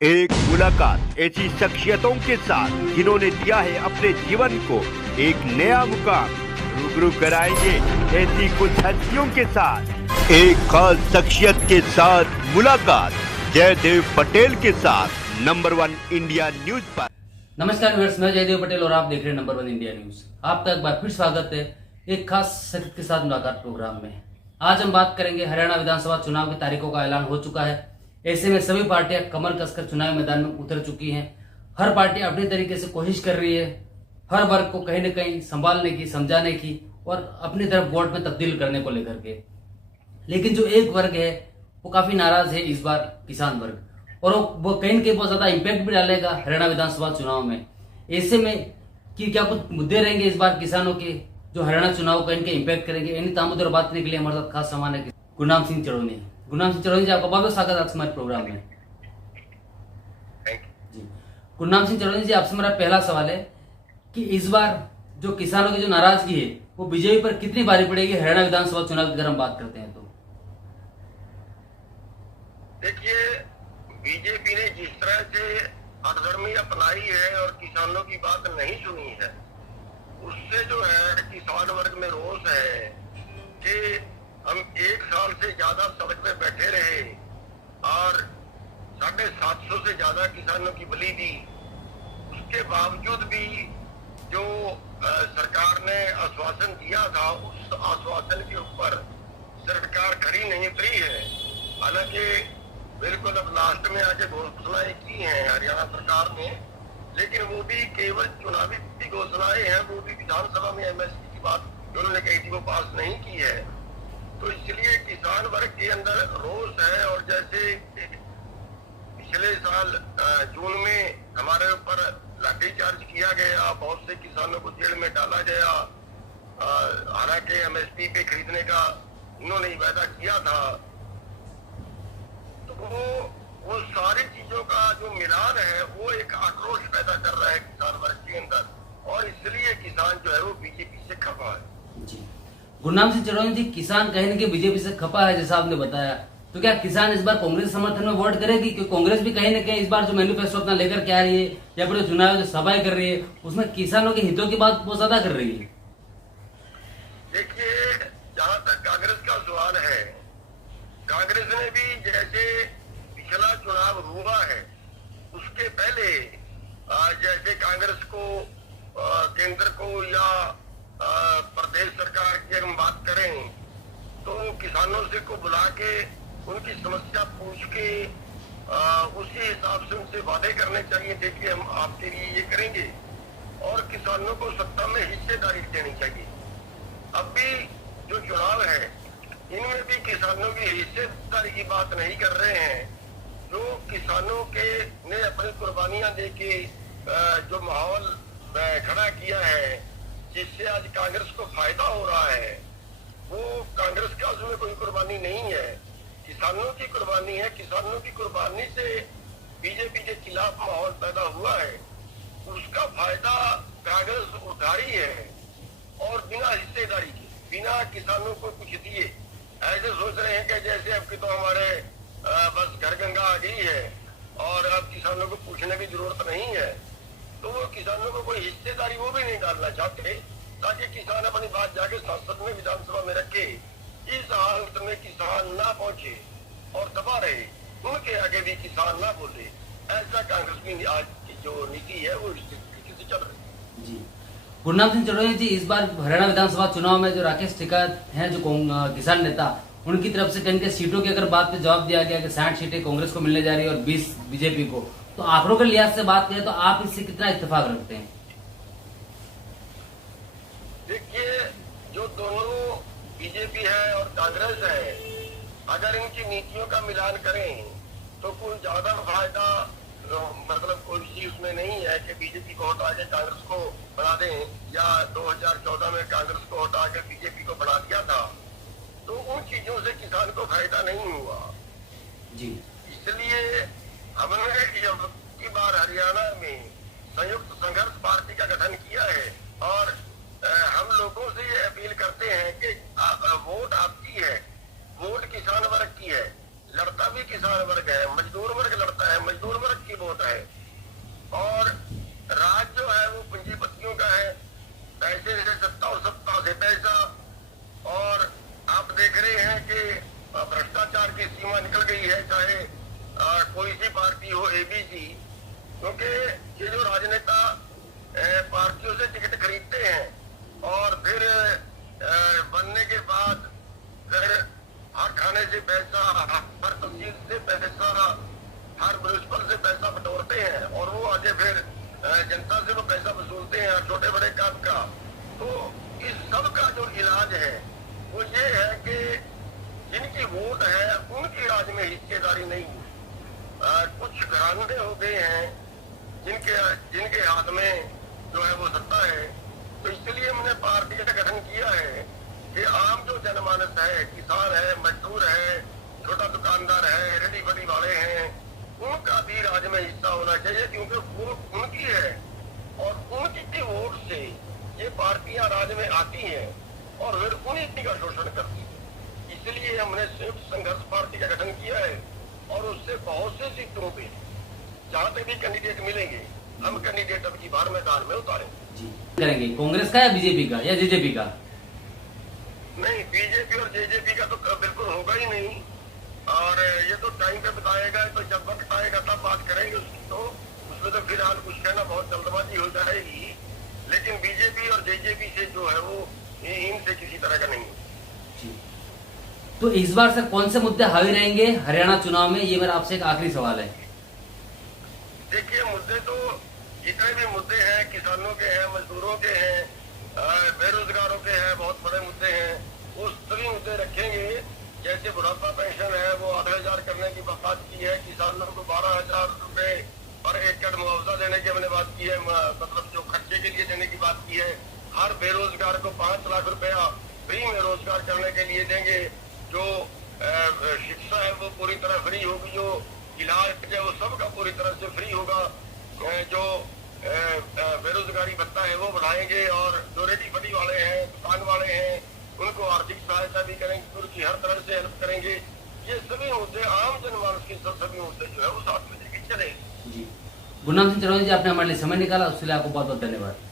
एक मुलाकात ऐसी शख्सियतों के साथ जिन्होंने दिया है अपने जीवन को एक नया मुकाम। रूबरू कराएंगे ऐसी कुछ हस्तियों के साथ एक खास शख्सियत के साथ मुलाकात जयदेव पटेल के साथ नंबर 1 इंडिया न्यूज पर। नमस्कार व्यूअर्स, मैं जयदेव पटेल और आप देख रहे हैं नंबर 1 इंडिया न्यूज। आपका एक बार फिर स्वागत है एक खास शख्सियत के साथ मुलाकात प्रोग्राम में। आज हम बात करेंगे हरियाणा विधानसभा चुनाव की तारीखों का ऐलान हो चुका है। ऐसे में सभी पार्टियां कमर कसकर चुनावी मैदान में उतर चुकी हैं। हर पार्टी अपनी तरीके से कोशिश कर रही है हर वर्ग को कहीं न कहीं संभालने की, समझाने की और अपनी तरफ वोट में तब्दील करने को लेकर के। लेकिन जो एक वर्ग है वो काफी नाराज है इस बार, किसान वर्ग, और वो कहीं न कहीं बहुत ज्यादा इम्पैक्ट भी डालेगा हरियाणा विधानसभा चुनाव में। ऐसे में कि क्या कुछ मुद्दे रहेंगे इस बार किसानों के जो हरियाणा चुनाव को इनके इम्पैक्ट करेंगे। इन्हीं तामुद्दे और बात करने के लिए हमारे साथ खास सामान है गुरनाम सिंह चढ़ोनी। गुरनाम सिंह चढ़ोनी जी, आपका बहुत बहुत स्वागत है हमारे प्रोग्राम में। जी गुरनाम सिंह चढ़ोनी जी, आपसे मेरा पहला सवाल है कि इस बार जो किसानों की जो नाराजगी है वो बीजेपी पर कितनी भारी पड़ेगी हरियाणा विधानसभा चुनाव की अगर हम बात करते हैं तो? देखिए, बीजेपी ने जिस तरह से अधर्मी अपनाई है और किसानों की बात नहीं सुनी है, उससे जो है किसान वर्ग में रोष है कि हम 1 साल से ज्यादा सड़क पे बैठे रहे और 750 से ज्यादा किसानों की बलि दी। उसके बावजूद भी जो सरकार ने आश्वासन दिया था, उस आश्वासन के ऊपर सरकार खड़ी नहीं उतरी है। हालांकि बिल्कुल अब लास्ट में आके घोषणाएं की हैं हरियाणा सरकार ने, लेकिन वो भी केवल चुनावी घोषणाएं हैं। वो भी विधानसभा में एमएसपी की बात जो उन्होंने कही थी वो पास नहीं की है। तो इसलिए किसान वर्ग के अंदर रोष है। और जैसे पिछले साल जून में हमारे ऊपर लाठीचार्ज किया गया, बहुत से किसानों को जेल में डाला गया, हालांकि एमएसपी पे खरीदने का उन्होंने वादा किया था। तो वो सारी चीजों का जो मिलान है वो एक आक्रोश पैदा कर रहा है किसान वर्ग के अंदर, और इसलिए किसान जो है वो बीजेपी से खफा है। जी गुरनाम सिंह चढ़ोनी जी, किसान कहीं न कहीं बीजेपी से खपा है जैसा आपने बताया, तो क्या किसान इस बार कांग्रेस समर्थन में वोट करेगी? क्योंकि कांग्रेस भी कहीं न कहीं इस बार जो मैनिफेस्टो अपना लेकर के आ रही है या फिर चुनाव जो सभाएं कर रही है उसमें किसानों के हितों की बात बहुत ज्यादा कर रही है। देखिए, जहाँ तक कांग्रेस का सवाल है, कांग्रेस ने भी जैसे पिछला चुनाव हुआ है उसके पहले जैसे कांग्रेस को केंद्र को या प्रदेश सरकार की अगर हम बात करें तो किसानों से को बुला के उनकी समस्या पूछ के उसी हिसाब से उनसे वादे करने चाहिए। देखिए, हम आपके लिए ये करेंगे, और किसानों को सत्ता में हिस्सेदारी देनी चाहिए। अब भी जो चुनाव है इनमें भी किसानों की हिस्सेदारी की बात नहीं कर रहे हैं। जो किसानों के ने अपनी कुर्बानियां दे के जो माहौल खड़ा किया है जिससे आज कांग्रेस को फायदा हो रहा है, वो कांग्रेस का उसमें कोई कुर्बानी नहीं है, किसानों की कुर्बानी है। किसानों की कुर्बानी से बीजेपी के खिलाफ माहौल पैदा हुआ है, उसका फायदा कांग्रेस उठा रही है, और बिना हिस्सेदारी के, बिना किसानों को कुछ दिए ऐसे सोच रहे हैं कि जैसे अब की तो हमारे बस घर गंगा आ गई है और अब किसानों को पूछने की जरूरत नहीं है। तो वो किसानों को कोई हिस्सेदारी वो भी नहीं डालना चाहते, ताकि किसान अपनी बात जाके संसद में, विधानसभा में रखे। इस हालत में किसान ना पहुंचे और दबा रहे, उनके आगे भी किसान ना बोले, ऐसा कांग्रेस की आज की जो नीति है वो इस तरीके से चल रही है। जी गुरनाम सिंह चढ़ोनी जी, इस बार हरियाणा विधानसभा चुनाव में जो राकेश टिकैत हैं जो किसान नेता, उनकी तरफ से कहीं सीटों की अगर बात पे जवाब दिया गया कि 60 सीटें कांग्रेस को मिलने जा रही है और 20 बीजेपी को, तो आंकड़ों के लिहाज से बात करें तो आप इससे कितना इत्तेफाक रखते हैं? देखिए, जो दोनों बीजेपी है और कांग्रेस है, अगर इनकी नीतियों का मिलान करें तो कोई ज्यादा फायदा मतलब कोई चीज उसमें नहीं है कि बीजेपी को हटा के कांग्रेस को बना दें, या 2014 में कांग्रेस को हटा के बीजेपी को बना दिया था। तो उन चीजों से किसान को फायदा नहीं हुआ जी। इसलिए हमने की बार हरियाणा में संयुक्त संघर्ष पार्टी का गठन किया है, और हम लोगों से ये अपील करते हैं कि वोट आपकी है, वोट किसान वर्ग की है, लड़ता भी किसान वर्ग है, मजदूर वर्ग लड़ता है, मजदूर वर्ग की की सीमा निकल गई है, चाहे कोई सी पार्टी हो, एबीसी, क्योंकि ये जो राजनेता पार्टियों से टिकट खरीदते हैं और फिर बनने के बाद फिर हर खाने से पैसा, हर तहसील से पैसा, हर म्यूनिसिपल से पैसा बटोरते हैं और वो आगे फिर जनता से वो पैसा वसूलते हैं छोटे बड़े काम का। तो इस सब का जो इलाज है वो ये है कि जिनकी वोट है उनकी राज में हिस्सेदारी नहीं। कुछ घराने हो गए हैं जिनके हाथ में जो है वो सत्ता है। तो इसलिए हमने पार्टी का गठन किया है कि आम जो जनमानस है, किसान है, मजदूर है, छोटा दुकानदार है, रेडी फड़ी वाले हैं, उनका भी राज में हिस्सा होना चाहिए, क्योंकि वोट उनकी है और उनकी वोट से ये पार्टियां राज में आती हैं और फिर उन्हीं का शोषण करती है। इसलिए हमने संयुक्त संघर्ष पार्टी का गठन किया है और उससे बहुत से सीटों पे जहाँ तक भी कैंडिडेट मिलेंगे हम कैंडिडेट अब की बार मैदान में उतारेंगे। जी करेंगे कांग्रेस का या बीजेपी का या जेजेपी का? नहीं, बीजेपी और जेजेपी का तो बिल्कुल होगा ही नहीं और ये तो टाइम पे बताएगा, तो जब वक्त आएगा तब बात करेंगे उसकी। तो उसमें तो फिलहाल कुछ कहना बहुत जल्दबाजी हो जाएगी, लेकिन बीजेपी और जेजेपी से जो है वो इनसे किसी तरह का नहीं। जी तो इस बार सर कौन से मुद्दे हावी रहेंगे हरियाणा चुनाव में, ये मेरा आपसे एक आखिरी सवाल है। देखिए, मुद्दे तो जितने भी मुद्दे हैं, किसानों के हैं, मजदूरों के हैं, बेरोजगारों के हैं, बहुत बड़े मुद्दे हैं, वो सभी मुद्दे रखेंगे। जैसे बुढ़ापा पेंशन है वो 8,000 करने की बात की है, किसानों को 12,000 रुपए पर एकड़ मुआवजा देने की हमने बात की है, मतलब जो खर्चे के लिए देने की बात की है। हर बेरोजगार को 5 लाख रुपया फ्री में रोजगार करने के लिए देंगे। जो शिक्षा है वो पूरी तरह फ्री होगी, जो इलाज है वो सबका पूरी तरह से फ्री होगा। जो बेरोजगारी भत्ता है वो बढ़ाएंगे और जो रेडी फड़ी वाले हैं, दुकान वाले हैं, उनको आर्थिक सहायता भी करेंगे, उनकी हर तरह से हेल्प करेंगे। ये सभी मुद्दे आम जनमानस के सभी मुद्दे जो है वो साथ में लेके चलेंगे। जी गुरनाम सिंह चरौदा जी, आपने हमारे लिए समय निकाला, उसके लिए आपको बहुत बहुत धन्यवाद।